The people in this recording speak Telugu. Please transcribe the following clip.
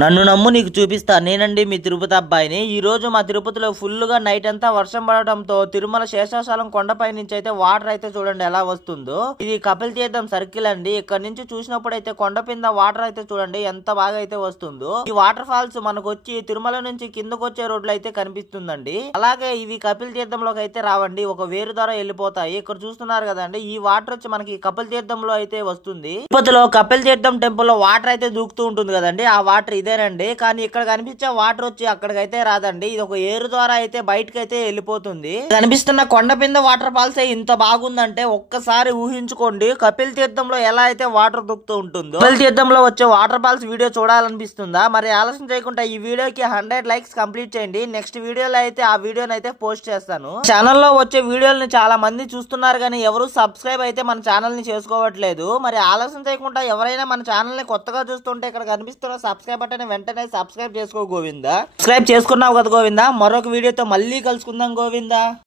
నన్ను నమ్ము నీకు చూపిస్తా. నేనండి మీ తిరుపతి అబ్బాయిని. ఈ రోజు మా తిరుపతిలో ఫుల్ గా నైట్ అంతా వర్షం పడటంతో తిరుమల శేషాచలం కొండపై నుంచి అయితే వాటర్ అయితే చూడండి ఎలా వస్తుందో. ఇది కపిల్ తీర్థం సర్కిల్ అండి. ఇక్కడ నుంచి చూసినప్పుడు అయితే కొండ కింద వాటర్ అయితే చూడండి ఎంత బాగా అయితే వస్తుందో. ఈ వాటర్ ఫాల్స్ మనకు వచ్చి తిరుమల నుంచి కిందకు వచ్చే రోడ్లు అయితే కనిపిస్తుందండి. అలాగే ఇవి కపిల్ తీర్థంలోకి అయితే రావండి, ఒక వేరు ద్వారా వెళ్ళిపోతాయి. ఇక్కడ చూస్తున్నారు కదండి, ఈ వాటర్ వచ్చి మనకి కపిల్ తీర్థంలో అయితే వస్తుంది. తిరుపతిలో కపిల్ తీర్థం టెంపుల్ లో వాటర్ అయితే దూకుతూ ఉంటుంది కదండి, ఆ వాటర్ ఇదేనండి. కానీ ఇక్కడ కనిపించే వాటర్ వచ్చి అక్కడికైతే రాదండి, ఇది ఒక ఏరు ద్వారా అయితే బయటకి అయితే వెళ్ళిపోతుంది. కనిపిస్తున్న కొండ కింద వాటర్ ఫాల్స్ ఇంత బాగుందంటే ఒక్కసారి ఊహించుకోండి కపిల్ తీర్థంలో ఎలా అయితే వాటర్ దూకుతూ ఉంటుందో. కపిల్ తీర్థంలో వచ్చే వాటర్ ఫాల్స్ వీడియో చూడాలనిపిస్తుందా? మరి ఆలస్యం చేయకుండా ఈ వీడియోకి 100 లైక్స్ కంప్లీట్ చేయండి. నెక్స్ట్ వీడియోలో అయితే ఆ వీడియోని అయితే పోస్ట్ చేస్తాను. ఛానల్లో వచ్చే వీడియోలని చాలా మంది చూస్తున్నారు కానీ ఎవరు సబ్స్క్రైబ్ అయితే మన ఛానల్ ని చేసుకోవట్లేదు. మరి ఆలస్యం చేయకుండా ఎవరైనా మన ఛానల్ ని కొత్తగా చూస్తుంటే ఇక్కడ కనిపిస్తున్న సబ్స్క్రైబ్ బటన్ వెంటనే సబ్స్క్రైబ్ చేసుకో గోవిందా. సబ్స్క్రైబ్ చేసుకున్నావు కదా గోవిందా. మరొక వీడియోతో మళ్ళీ కలుసుకుందాం గోవిందా.